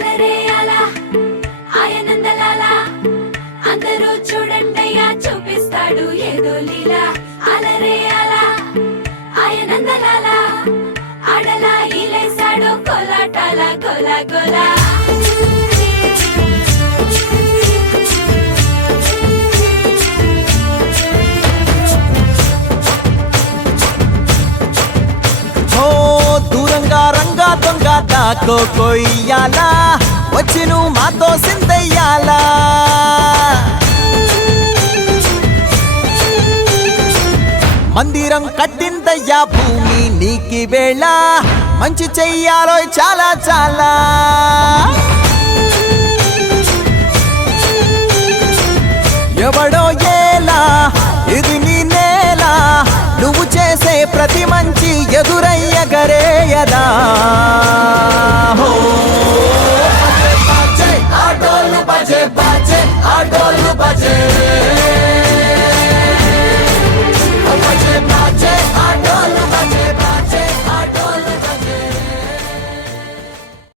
అలరే అలా అందరూ చూడండయ్యా చూపిస్తాడు ఏదో లీలా. కోలాటాల దూరంగా రంగా దొంగ దాకో కొయ్యాలా. వచ్చి నువ్వు మాతో సింతయ్యాలా? మందిరం కట్టిందయ్యా భూమి నీకి వేళ. మంచి చెయ్యాలో చాలా చాలా. ఎవడో ఏలా ఇది నీ నేలా. నువ్వు చేసే ప్రతి మంచి ఎదురయ్య గరేయదా